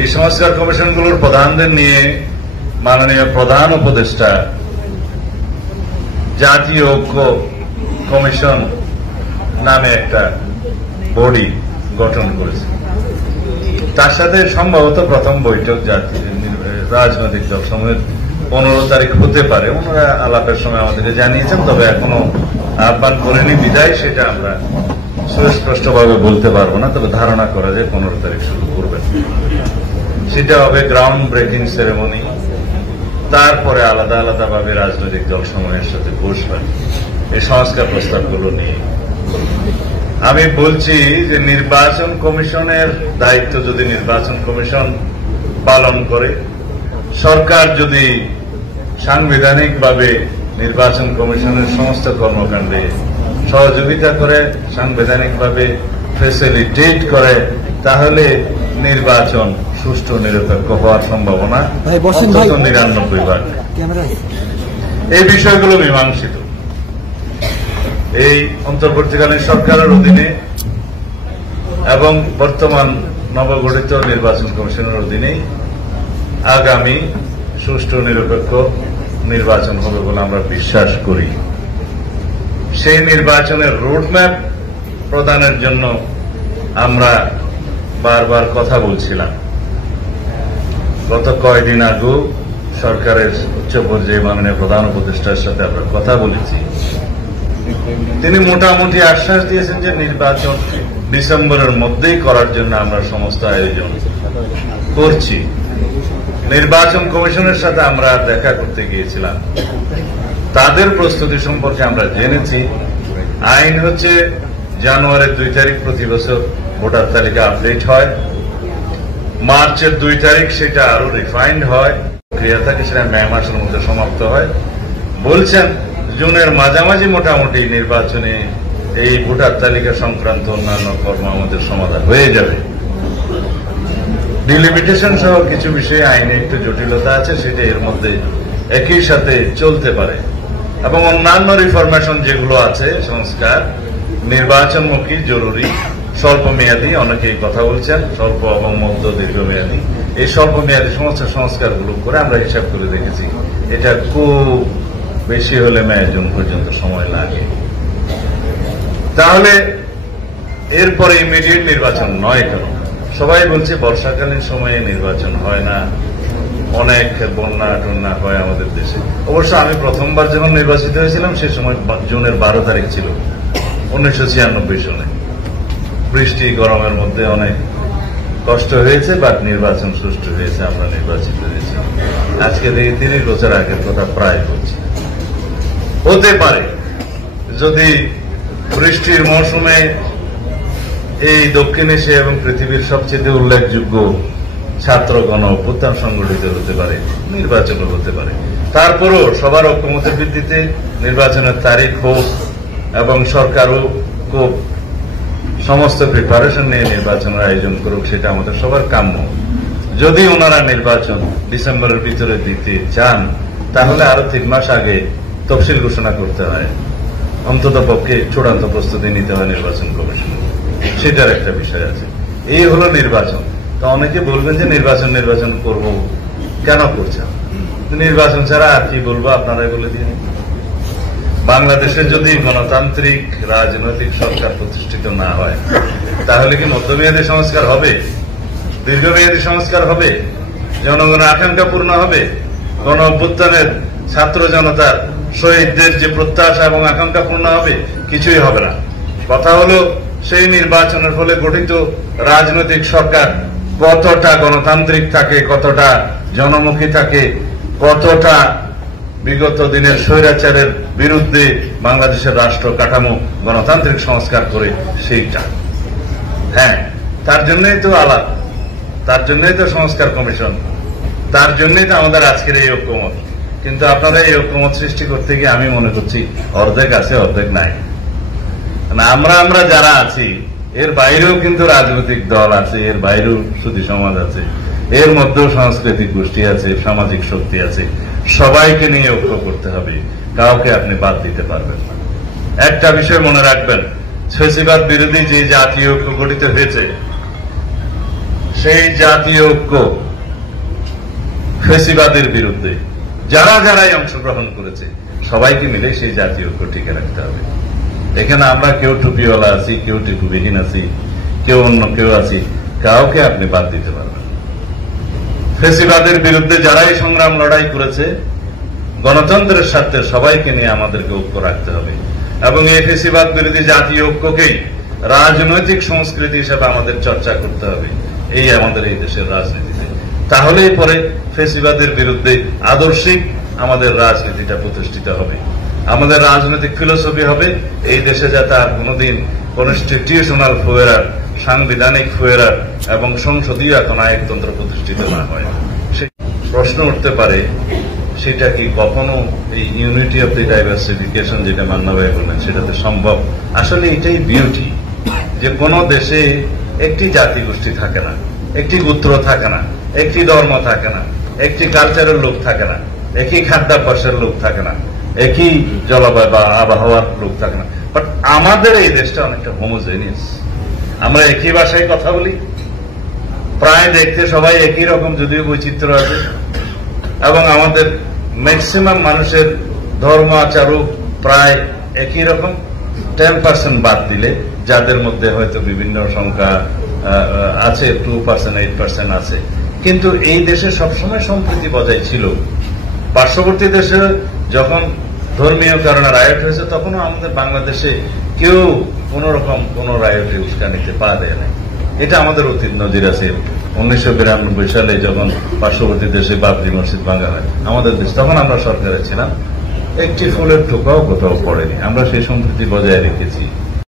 এই সংস্কার কমিশনগুলোর প্রধানদের নিয়ে মাননীয় প্রধান উপদেষ্টা জাতীয় ঐক্য কমিশন নামে একটা বডি গঠন করেছে। তার সাথে সম্ভবত প্রথম বৈঠক রাজনৈতিক দল সমূহের 15 তারিখ হতে পারে। ওনারা আলাপের সময় আমাদেরকে জানিয়েছেন, তবে এখনো আহ্বান করেনি বিদায় সেটা আমরা সুস্পষ্টভাবে বলতে পারবো না, তবে ধারণা করা যায় 15 তারিখ শুরু করবেন। সেটা হবে গ্রাউন্ড ব্রেকিং সেরেমনি। তারপরে আলাদা আলাদাভাবে রাজনৈতিক দল সমূহের সাথে বসবেন এই সংস্কার প্রস্তাবগুলো নিয়ে। আমি বলছি যে নির্বাচন কমিশনের দায়িত্ব যদি নির্বাচন কমিশন পালন করে, সরকার যদি সাংবিধানিকভাবে নির্বাচন কমিশনের সমস্ত কর্মকাণ্ডে সহযোগিতা করে, সাংবিধানিকভাবে ফেসিলিটেট করে, তাহলে নির্বাচন সুষ্ঠু নিরপেক্ষ হওয়ার সম্ভাবনা 99%। এই বিষয়গুলো মীমাংসিত এই অন্তর্বর্তীকালীন সরকারের অধীনে এবং বর্তমান নবগঠিত নির্বাচন কমিশনের অধীনেই আগামী সুষ্ঠু নিরপেক্ষ নির্বাচন হবে বলে আমরা বিশ্বাস করি। সেই নির্বাচনের রোডম্যাপ প্রদানের জন্য আমরা বারবার কথা বলছিলাম। গত কয়েকদিন আগেও সরকারের উচ্চ পর্যায়ে মাননীয় প্রধান উপদেষ্টার সাথে আমরা কথা বলেছি। তিনি মোটামুটি আশ্বাস দিয়েছেন যে নির্বাচন ডিসেম্বরের মধ্যেই করার জন্য আমরা সমস্ত আয়োজন করছি। নির্বাচন কমিশনের সাথে আমরা দেখা করতে গিয়েছিলাম, তাদের প্রস্তুতি সম্পর্কে আমরা জেনেছি। আইন হচ্ছে জানুয়ারির 2 তারিখ প্রতি বছর ভোটার তালিকা আপডেট হয়, মার্চের 2 তারিখ সেটা আরো রিফাইন্ড হয়, ক্রিয়া থাকে, সেটা মে মাসের মধ্যে সমাপ্ত হয়। বলছেন জুনের মাঝামাঝি মোটামুটি নির্বাচনে এই ভোটার তালিকা সংক্রান্ত অন্যান্য কর্ম আমাদের সমাধান হয়ে যাবে। ডিলিমিটেশন সহ কিছু বিষয়ে আইনে একটু জটিলতা আছে, সেটা এর মধ্যে একই সাথে চলতে পারে। এবং অন্যান্য রিফরমেশন যেগুলো আছে সংস্কার নির্বাচনমুখী, জরুরি, স্বল্প মেয়াদী, অনেকেই কথা বলছেন স্বল্প এবং মধ্য দীর্ঘমেয়াদী। এই স্বল্প মেয়াদী সমস্ত সংস্কারগুলো করে আমরা হিসাব করে দেখেছি এটা খুব বেশি হলে মে জুন পর্যন্ত সময় লাগে। তাহলে এরপরে ইমিডিয়েট নির্বাচন নয় কেন? সবাই বলছে বর্ষাকালীন সময়ে নির্বাচন হয় না, অনেক বন্যা টন্যা হয় আমাদের দেশে। অবশ্য আমি প্রথমবার যখন নির্বাচিত হয়েছিলাম সে সময় জুনের 12 তারিখ ছিল 1996 সনে। বৃষ্টি গরমের মধ্যে অনেক কষ্ট হয়েছে, বাট নির্বাচন সুষ্ঠু হয়েছে, আমরা নির্বাচিত হয়েছি। আজকে দেখি 30 বছর আগের কথা প্রায় বলছি। হতে পারে যদি বৃষ্টির মৌসুমে এই দক্ষিণ এশিয়া এবং পৃথিবীর সবচেয়ে উল্লেখযোগ্য ছাত্র গণ অভ্যুত্থান সংগঠিত হতে পারে, নির্বাচনও হতে পারে। তারপরও সবার ঐক্যমতের ভিত্তিতে নির্বাচনের তারিখ হোক এবং সরকারও খুব সমস্ত প্রিপারেশন নিয়ে নির্বাচনের আয়োজন করুক, সেটা আমাদের সবার কাম্য। যদি ওনারা নির্বাচন ডিসেম্বরের ভিতরে দিতে চান, তাহলে আরো 3 মাস আগে তফসিল ঘোষণা করতে হয়, অন্তত পক্ষে চূড়ান্ত প্রস্তুতি নিতে হয় নির্বাচন কমিশন, সেটার একটা বিষয় আছে। এই হলো নির্বাচন। তো অনেকে বলবেন যে নির্বাচন করব, কেন করছেন? নির্বাচন ছাড়া আর কি বলবো, আপনারাই বলে দিন। বাংলাদেশে যদি গণতান্ত্রিক রাজনৈতিক সরকার প্রতিষ্ঠিত না হয়, তাহলে কি মধ্যমেয়াদী সংস্কার হবে? দীর্ঘমেয়াদী সংস্কার হবে? জনগণের আকাঙ্ক্ষা পূর্ণ হবে? গণ অভ্যুত্থানের ছাত্র জনতার শহীদদের যে প্রত্যাশা এবং আকাঙ্ক্ষা পূর্ণ হবে? কিছুই হবে না। কথা হলো সেই নির্বাচনের ফলে গঠিত রাজনৈতিক সরকার কতটা গণতান্ত্রিক থাকে, কতটা জনমুখী থাকে, কতটা বিগত দিনের স্বৈরাচারের বিরুদ্ধে বাংলাদেশের রাষ্ট্র কাঠামো গণতান্ত্রিক সংস্কার করে, সেইটা। হ্যাঁ, তার জন্যই তো আলাপ, তার জন্যই তো সংস্কার কমিশন, তার জন্যই তো আমাদের আজকের এই ঐক্যমত। কিন্তু আপনারা এই ঐক্যমত সৃষ্টি করতে গিয়ে আমি মনে করছি অর্ধেক আছে, অর্ধেক নাই। আমরা যারা আছি এর বাইরেও কিন্তু রাজনৈতিক দল আছে, এর বাইরেও সুধী সমাজ আছে, এর মধ্যেও সাংস্কৃতিক গোষ্ঠী আছে, সামাজিক শক্তি আছে। সবাইকে নিয়ে ঐক্য করতে হবে, কাউকে আপনি বাদ দিতে পারবেন না। একটা বিষয় মনে রাখবেন, ফ্যাসিবাদ বিরোধী যে জাতীয় ঐক্য গঠিত হয়েছে, সেই জাতীয় ঐক্য ফেসিবাদের বিরুদ্ধে যারাই অংশগ্রহণ করেছে সবাইকে মিলে সেই জাতীয় ঐক্য টিকে রাখতে হবে। এখানে আমরা কেউ টুপিওয়ালা আছি, কেউ টুপিবিহীন আছি, কেউ অন্য কেউ আছি, কাউকে আপনি বাদ দিতে পারবেন। ফেসিবাদের বিরুদ্ধে যারাই সংগ্রাম লড়াই করেছে গণতন্ত্রের স্বার্থে সবাইকে নিয়ে আমাদেরকে ঐক্য রাখতে হবে এবং এই ফেসিবাদ বিরোধী জাতীয় ঐক্যকেই রাজনৈতিক সংস্কৃতি হিসেবে আমাদের চর্চা করতে হবে এই আমাদের এই দেশের রাজনীতিতে। তাহলেই পরে ফেসিবাদের বিরুদ্ধে আদর্শিক আমাদের রাজনীতিটা প্রতিষ্ঠিত হবে। আমাদের রাজনৈতিক ফিলোসফি হবে এই দেশে যাতে আর কোনদিন কনস্টিটিউশনাল ফুয়েরার, সাংবিধানিক ফুয়েরার এবং সংসদীয় নায়কতন্ত্র প্রতিষ্ঠিত না হয়। প্রশ্ন উঠতে পারে সেটা কি কখনো এই ইউনিটি অফ দি ডাইভার্সিফিকেশন যেটা মান্না ভাই বললেন সেটাতে সম্ভব? আসলে এটাই বিউটি, যে কোন দেশে একটি জাতি গোষ্ঠী থাকে না, একটি গোত্র থাকে না, একটি ধর্ম থাকে না, একটি কালচারের লোক থাকে না, একই খাদ্যাভ্যাসের লোক থাকে না, একই জলবায়ু বা আবহাওয়ার লোক থাকে না। বাট আমাদের এই দেশটা অনেকটা হোমোজেনিয়াস। আমরা একই ভাষায় কথা বলি, প্রায় দেখতে সবাই একই রকম, যদিও বৈচিত্র্য আছে, এবং আমাদের ম্যাক্সিমাম মানুষের ধর্ম আচারও প্রায় একই রকম। 10% বাদ দিলে যাদের মধ্যে হয়তো বিভিন্ন সংখ্যা আছে, 2%, 8% আছে, কিন্তু এই দেশে সবসময় সম্প্রীতি বজায় ছিল। পার্শ্ববর্তী দেশে যখন ধর্মীয় কারণে রায়ট হয়েছে তখনও আমাদের বাংলাদেশে কেউ কোন রকম কোন রায়টে উস্কানিতে পা দেয় নাই। এটা আমাদের অতীত নজির আছে। 1992 সালে যখন পার্শ্ববর্তী দেশে বাবরি মসজিদ ভাঙা হয় আমাদের দেশ, তখন আমরা সরকারে ছিলাম, একটি ফুলের টোকাও কোথাও পড়েনি। আমরা সেই সম্প্রীতি বজায় রেখেছি।